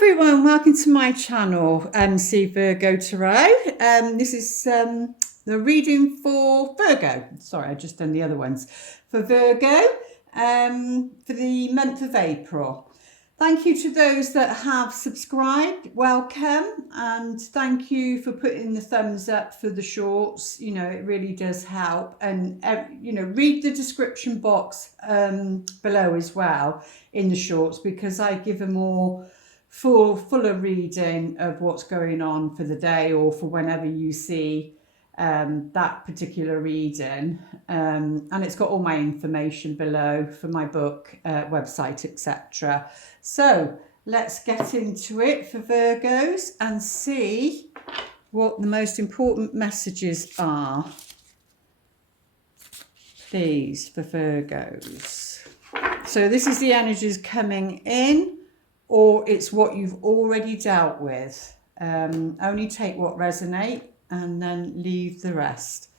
Everyone, welcome to my channel, MC Virgo Tarot. This is the reading for Virgo. Sorry, I just done the other ones. For Virgo, for the month of April. Thank you to those that have subscribed. Welcome, and thank you for putting the thumbs up for the shorts. You know, it really does help. And you know, read the description box below as well in the shorts, because I give a more fuller reading of what's going on for the day or for whenever you see that particular reading, and it's got all my information below for my book, website, etc. So let's get into it for Virgos and see what the most important messages are, please, for Virgos. So this is the energies coming in, or it's what you've already dealt with. Only take what resonates and then leave the rest.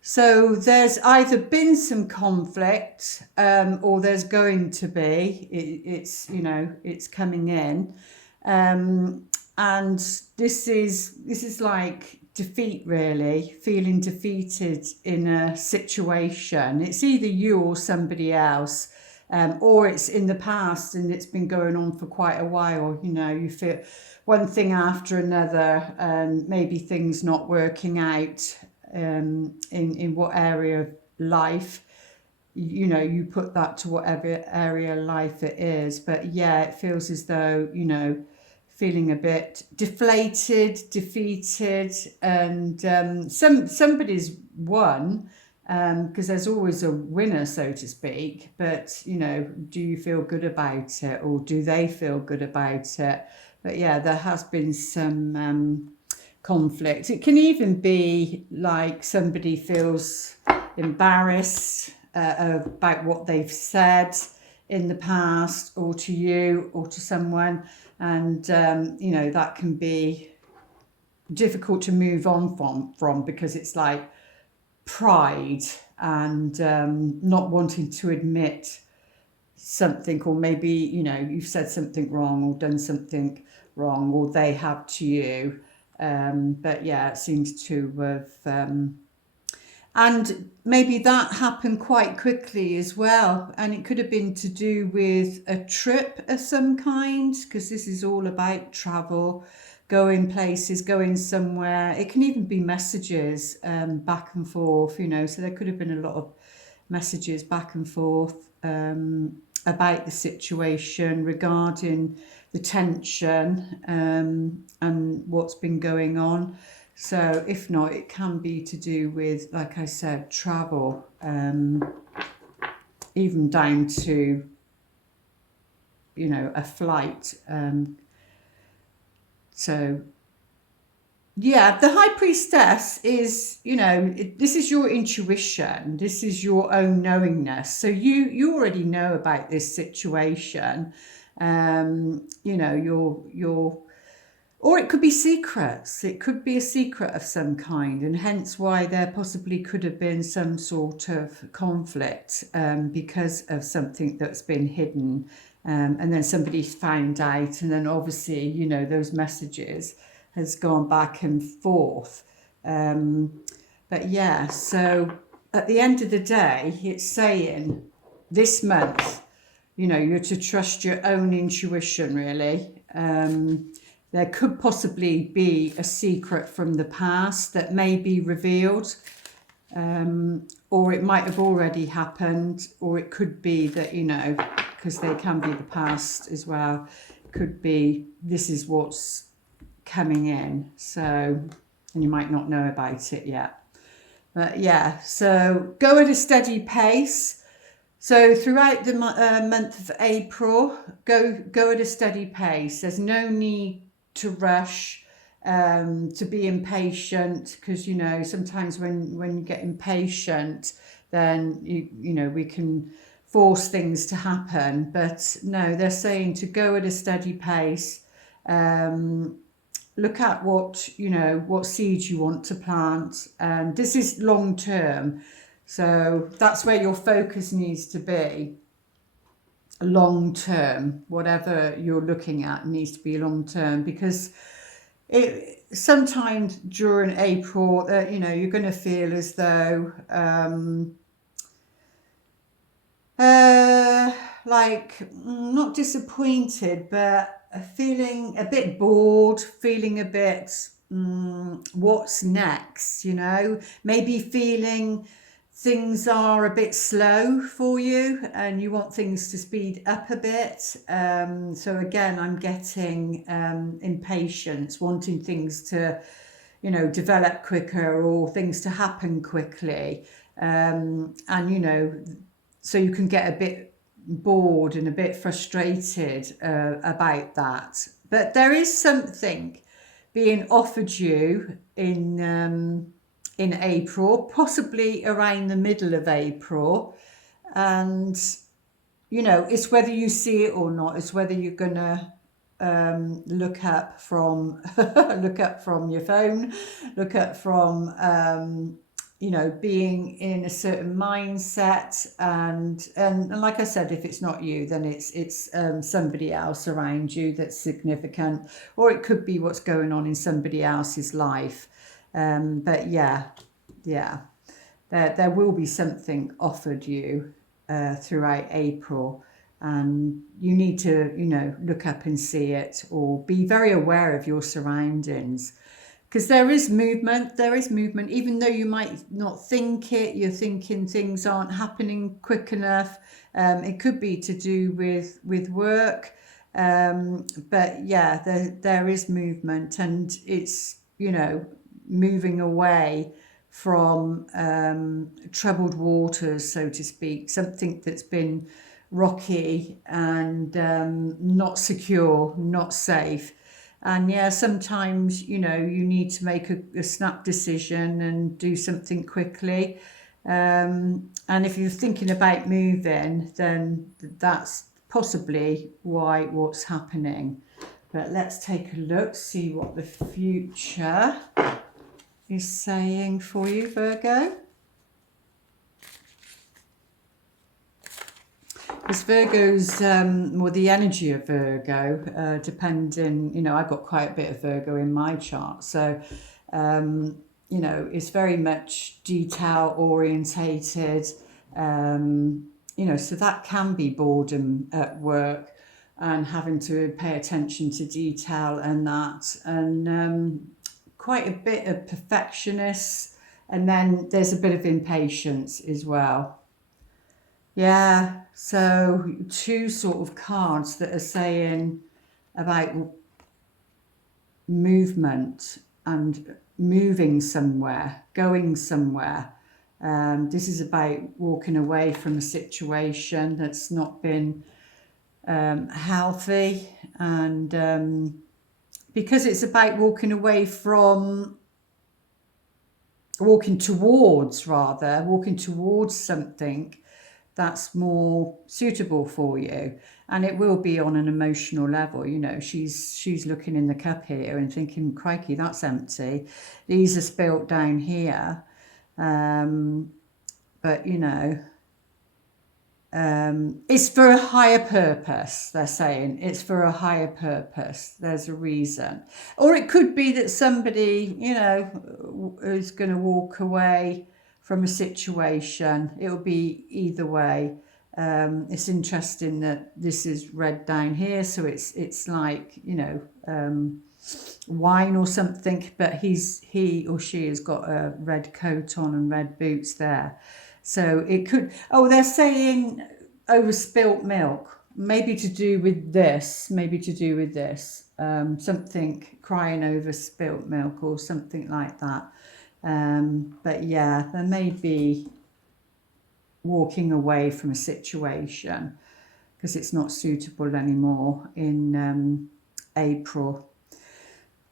So there's either been some conflict, or there's going to be. It's you know, it's coming in, and this is like defeat, really, feeling defeated in a situation. It's either you or somebody else. Or it's in the past and it's been going on for quite a while. You know, you feel one thing after another, and maybe things not working out in what area of life. You know, you put that to whatever area of life it is. But yeah, it feels as though, you know, feeling a bit deflated, defeated, and somebody's won. Because there's always a winner, so to speak, but you know, do you feel good about it, or do they feel good about it? But yeah, there has been some conflict. It can even be like somebody feels embarrassed about what they've said in the past, or to you, or to someone, and you know, that can be difficult to move on from because it's like pride and not wanting to admit something, or maybe, you know, you've said something wrong or done something wrong, or they have to you, but yeah, it seems to have and maybe that happened quite quickly as well, and it could have been to do with a trip of some kind, because this is all about travel, going places, going somewhere. It can even be messages back and forth, you know, so there could have been a lot of messages back and forth about the situation, regarding the tension and what's been going on. So if not, it can be to do with, like I said, travel, even down to, you know, a flight. So yeah, the High Priestess is, you know, this is your intuition. This is your own knowingness. So you already know about this situation. You know, your or it could be secrets. It could be a secret of some kind, and hence why there possibly could have been some sort of conflict because of something that's been hidden, and then somebody's found out, and then obviously, you know, those messages has gone back and forth. But yeah, so at the end of the day, it's saying this month, you know, you're to trust your own intuition, really. There could possibly be a secret from the past that may be revealed, or it might have already happened, or it could be that, you know, because they can be the past as well, could be this is what's coming in. So, and you might not know about it yet. But yeah, so go at a steady pace. So throughout the month of April, go at a steady pace. There's no need to rush, to be impatient, because, you know, sometimes when you get impatient, then you know, we can force things to happen. But no, they're saying to go at a steady pace. Look at what, you know, what seeds you want to plant, and this is long term, so that's where your focus needs to be. long term. Whatever you're looking at needs to be long term, because it sometimes during April, you're going to feel as though not disappointed, but feeling a bit bored, feeling a bit what's next, maybe feeling things are a bit slow for you and you want things to speed up a bit. So again, I'm getting impatience, wanting things to, develop quicker or things to happen quickly. So you can get a bit bored and a bit frustrated about that. But there is something being offered you in April, possibly around the middle of April, and it's whether you see it or not. It's whether you're gonna look up from look up from your phone, look up from being in a certain mindset, and like I said, if it's not you, then it's somebody else around you that's significant, or it could be what's going on in somebody else's life. But yeah, there will be something offered you throughout April, and you need to look up and see it, or be very aware of your surroundings. Because there is movement, even though you might not think it, you're thinking things aren't happening quick enough. It could be to do with work. But yeah, there is movement, and it's, moving away from troubled waters, so to speak, something that's been rocky and not secure, not safe. And yeah, sometimes, you need to make a snap decision and do something quickly. And if you're thinking about moving, then that's possibly what's happening. But let's take a look, see what the future is saying for you, Virgo. Because Virgo's, the energy of Virgo, depending, I've got quite a bit of Virgo in my chart. So, it's very much detail orientated. So that can be boredom at work and having to pay attention to detail and that. And quite a bit of perfectionist. And then there's a bit of impatience as well. Yeah, so two sort of cards that are saying about movement and moving somewhere, going somewhere. This is about walking away from a situation that's not been healthy, and because it's about walking towards something that's more suitable for you. And it will be on an emotional level. She's looking in the cup here and thinking, crikey, that's empty. These are spilt down here. But it's for a higher purpose. They're saying it's for a higher purpose. There's a reason. Or it could be that somebody, is going to walk away from a situation. It will be either way. It's interesting that this is red down here, so it's like wine or something, but he or she has got a red coat on and red boots there. So it could. Oh, they're saying over spilt milk. Maybe to do with this. Something, crying over spilt milk or something like that. But yeah, there may be walking away from a situation because it's not suitable anymore in April.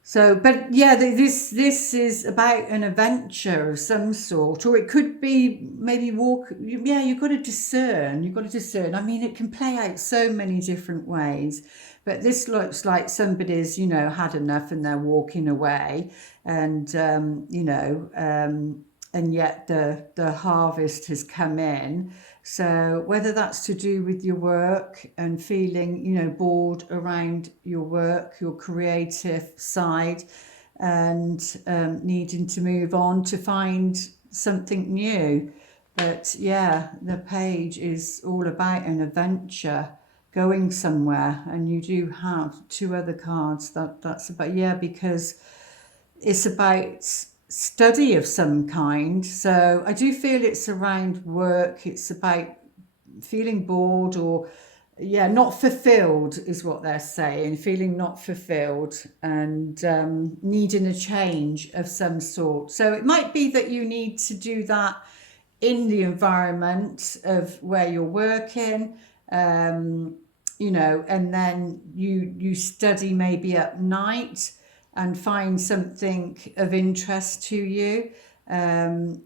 So, but yeah, this is about an adventure of some sort, or it could be maybe walk. Yeah, you've got to discern. I mean, it can play out so many different ways, but this looks like somebody's, had enough and they're walking away, and and yet the harvest has come in. So whether that's to do with your work and feeling, you know, bored around your work, your creative side, and needing to move on to find something new. But yeah, the page is all about an adventure, going somewhere, and you do have two other cards that's about, yeah, because it's about study of some kind. So I do feel it's around work. It's about feeling bored, or yeah, not fulfilled is what they're saying, feeling not fulfilled, and needing a change of some sort. So it might be that you need to do that in the environment of where you're working, you know, and then you study maybe at night and find something of interest to you,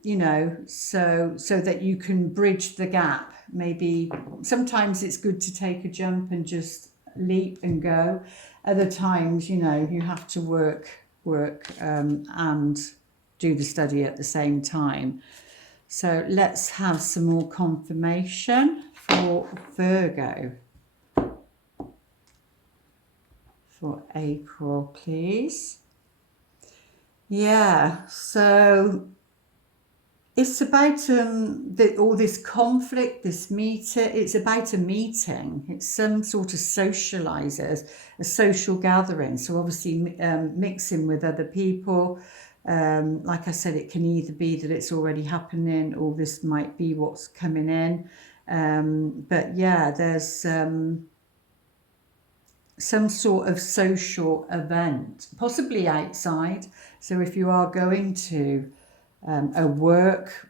you know, so that you can bridge the gap. Maybe sometimes it's good to take a jump and just leap and go. Other times, you know, you have to work and do the study at the same time. So let's have some more confirmation for Virgo for April, please. Yeah, so it's about all this conflict, this meeting. It's about a meeting. It's some sort of socializers, a social gathering. So obviously mixing with other people. Like I said, it can either be that it's already happening, or this might be what's coming in. But yeah, there's some sort of social event, possibly outside. So if you are going to a work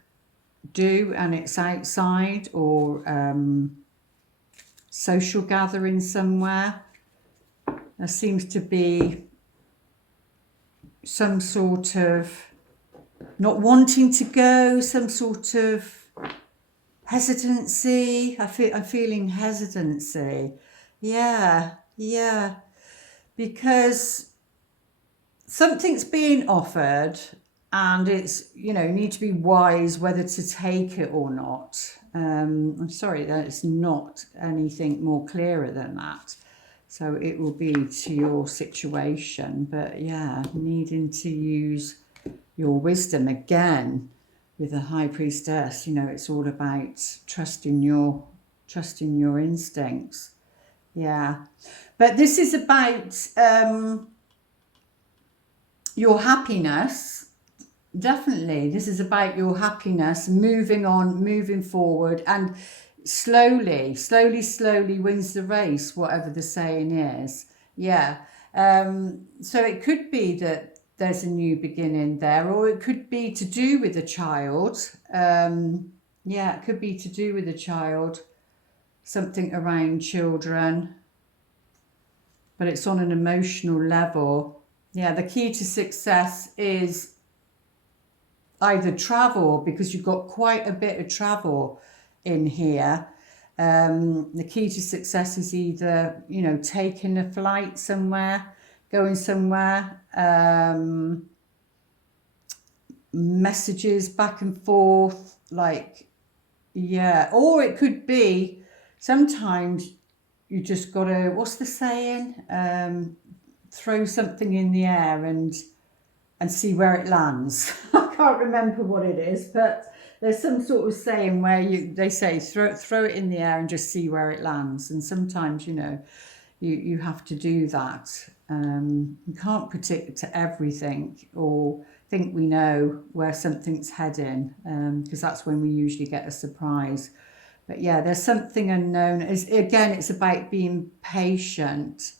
do and it's outside, or social gathering somewhere, there seems to be some sort of not wanting to go, some sort of hesitancy. I'm feeling hesitancy. Yeah, because something's being offered, and it's, you know, you need to be wise whether to take it or not. I'm sorry that it's not anything more clearer than that. So it will be to your situation, but yeah, needing to use your wisdom again with the High Priestess. You know, it's all about trusting your instincts. Yeah, but this is about your happiness. Definitely, this is about your happiness, moving on, moving forward, and slowly wins the race, whatever the saying is. Yeah. So it could be that there's a new beginning there, or it could be to do with a child. Yeah, it could be to do with a child, something around children, but it's on an emotional level. Yeah, the key to success is either travel, because you've got quite a bit of travel in here. The key to success is either, you know, taking a flight somewhere, going somewhere, messages back and forth, like, yeah. Or it could be sometimes you just gotta, what's the saying? Throw something in the air and see where it lands. I can't remember what it is, but there's some sort of saying where they say throw it in the air and just see where it lands. And sometimes, you know, you have to do that. You can't predict everything or think we know where something's heading, because that's when we usually get a surprise. But yeah, there's something unknown. Again, it's about being patient.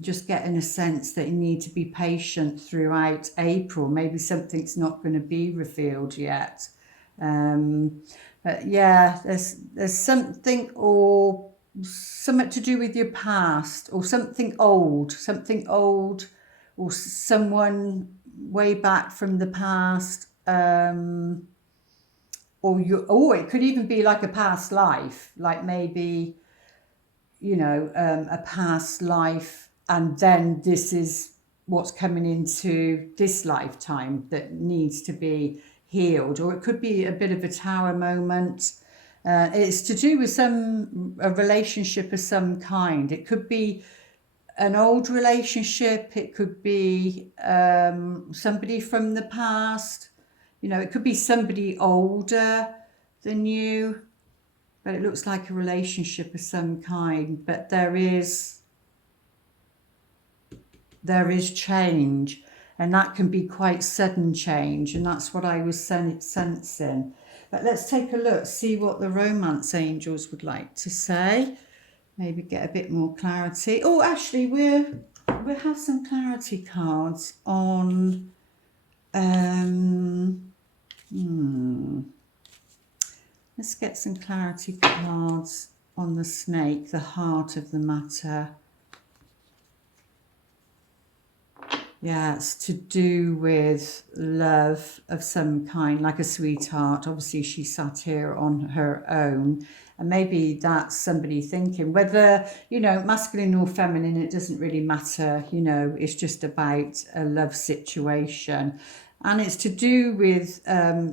Just getting a sense that you need to be patient throughout April. Maybe something's not going to be revealed yet. But yeah, there's something, or something to do with your past, or something old, or someone way back from the past. Or it could even be like a past life, like maybe, you know, a past life, and then this is what's coming into this lifetime that needs to be healed, or it could be a bit of a tower moment. It's to do with a relationship of some kind. It could be an old relationship. It could be somebody from the past. It could be somebody older than you, but it looks like a relationship of some kind. But there is change, and that can be quite sudden change, and that's what I was sensing. But let's take a look, see what the romance angels would like to say. Maybe get a bit more clarity. Oh, actually, we'll have some clarity cards on let's get some clarity cards on the snake, the heart of the matter. Yeah, it's to do with love of some kind, like a sweetheart. Obviously, she sat here on her own. And maybe that's somebody thinking, whether, masculine or feminine, it doesn't really matter. It's just about a love situation. And it's to do with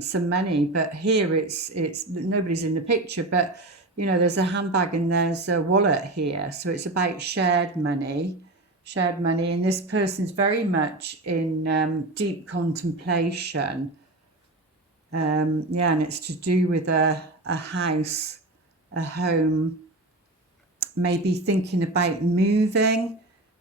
some money. But here it's nobody's in the picture. But, there's a handbag and there's a wallet here. So it's about shared money, and this person's very much in deep contemplation. And it's to do with a house, a home, maybe thinking about moving,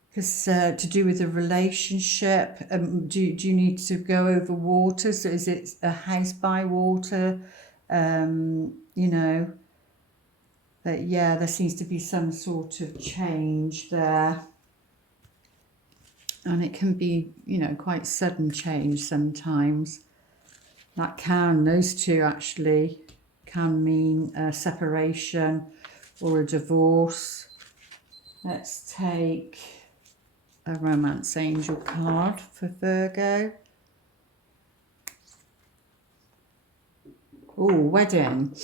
because to do with a relationship. Do you need to go over water? So is it a house by water? But yeah, there seems to be some sort of change there. And it can be, quite sudden change sometimes. Those two actually can mean a separation or a divorce. Let's take a romance angel card for Virgo. Oh, wedding.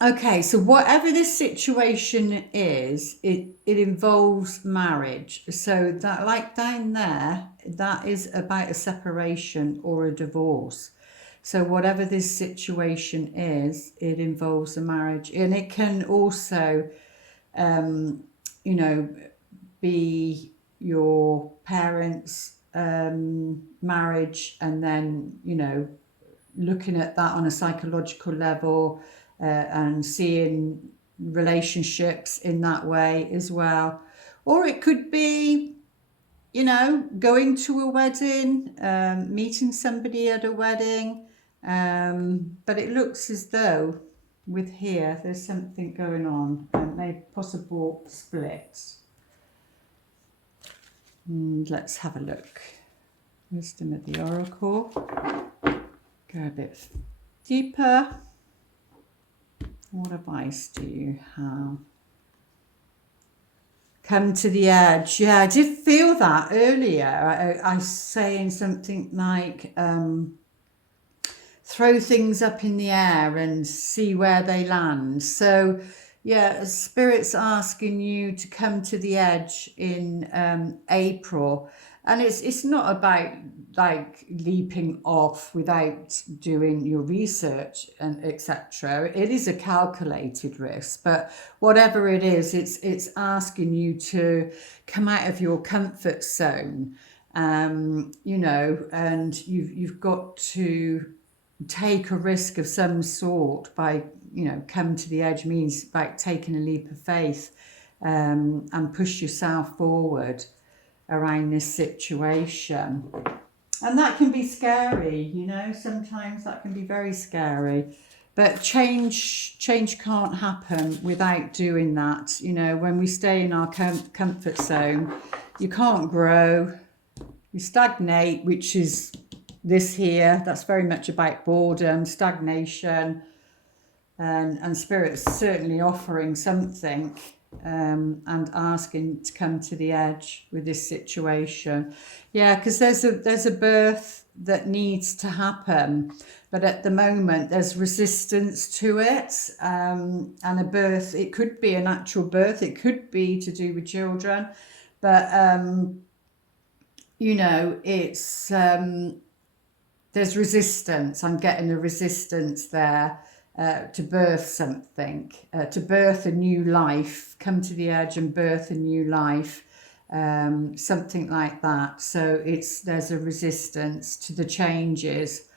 Okay, so whatever this situation is, it involves marriage. So that, like down there, that is about a separation or a divorce. So whatever this situation is, it involves a marriage. And it can also, be your parents' marriage, and then, looking at that on a psychological level, and seeing relationships in that way as well. Or it could be, going to a wedding, meeting somebody at a wedding. But it looks as though with here, there's something going on, maybe possible splits. Let's have a look. Wisdom of the Oracle. Go a bit deeper. What advice do you have? Come to the edge. Yeah, I did feel that earlier. I was saying something like, throw things up in the air and see where they land. So, yeah, Spirit's asking you to come to the edge in April. And it's not about like leaping off without doing your research and etc. It is a calculated risk, but whatever it is, it's asking you to come out of your comfort zone, and you've got to take a risk of some sort by, come to the edge means like taking a leap of faith, and push yourself forward around this situation. And that can be scary, sometimes that can be very scary. But change can't happen without doing that. When we stay in our comfort zone, you can't grow, you stagnate, which is this here. That's very much about boredom, stagnation, and Spirit's certainly offering something, and asking to come to the edge with this situation. Yeah, because there's a birth that needs to happen, but at the moment there's resistance to it, and a birth, it could be a natural birth, it could be to do with children, but you know, it's there's resistance. I'm getting a resistance there to birth something, to birth a new life, come to the edge and birth a new life, something like that. So there's a resistance to the changes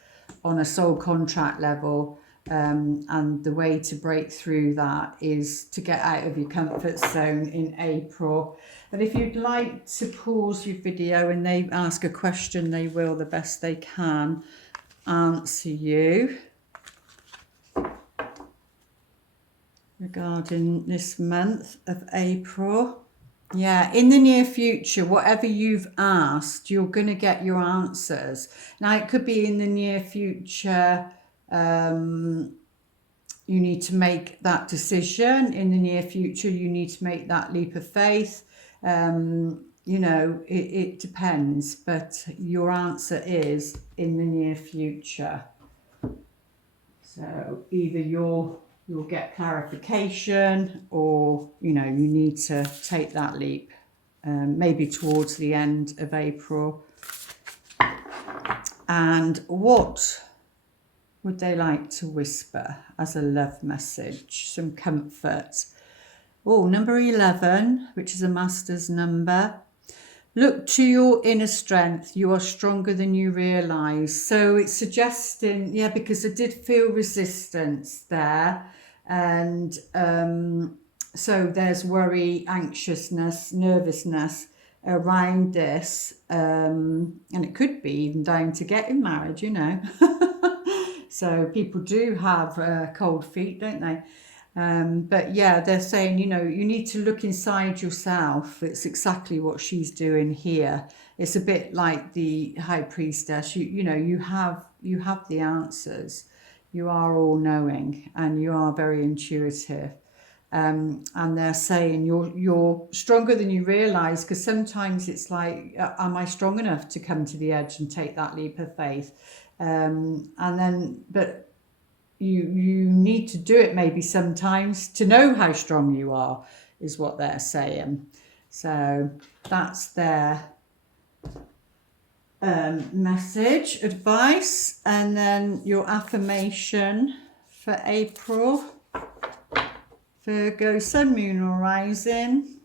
on a soul contract level. And the way to break through that is to get out of your comfort zone in April. And if you'd like to pause your video and they ask a question, they will, the best they can, answer you regarding this month of April. Yeah, in the near future, whatever you've asked, you're going to get your answers. Now, it could be in the near future, you need to make that decision. In the near future, you need to make that leap of faith. You know, it depends, but your answer is in the near future. So either you'll get clarification, or, you know, you need to take that leap, maybe towards the end of April. And what would they like to whisper as a love message? Some comfort. Oh, number 11, which is a master's number. Look to your inner strength. You are stronger than you realise. So it's suggesting, yeah, because I did feel resistance there. And so there's worry, anxiousness, nervousness around this. And it could be even down to getting married, you know. So people do have cold feet, don't they? But yeah, they're saying, you know, you need to look inside yourself. It's exactly what she's doing here. It's a bit like the high priestess. You know, you have the answers. You are all knowing, and you are very intuitive. And they're saying you're stronger than you realize, because sometimes it's like, am I strong enough to come to the edge and take that leap of faith? And then, but you need to do it maybe sometimes to know how strong you are, is what they're saying. So that's their message, advice. And then your affirmation for April. Virgo, sun, moon or rising.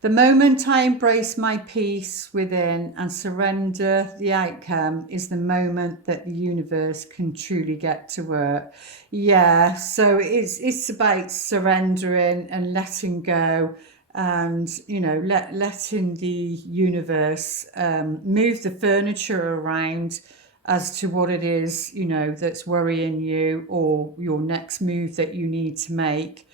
The moment I embrace my peace within and surrender the outcome is the moment that the universe can truly get to work. Yeah, so it's about surrendering and letting go, and, you know, letting the universe move the furniture around as to what it is, you know, that's worrying you, or your next move that you need to make.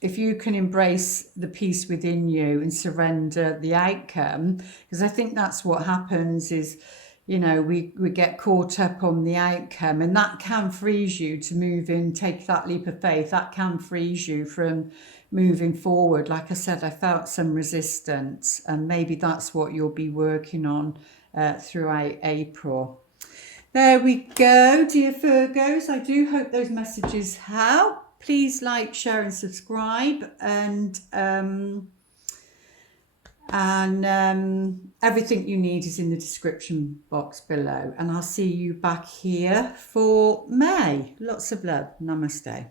If you can embrace the peace within you and surrender the outcome, because I think that's what happens is, you know, we get caught up on the outcome, and that can freeze you to move in, take that leap of faith. That can freeze you from moving forward. Like I said, I felt some resistance, and maybe that's what you'll be working on throughout April. There we go, dear Virgos. I do hope those messages help. Please like, share and subscribe, and everything you need is in the description box below. And I'll see you back here for May. Lots of love. Namaste.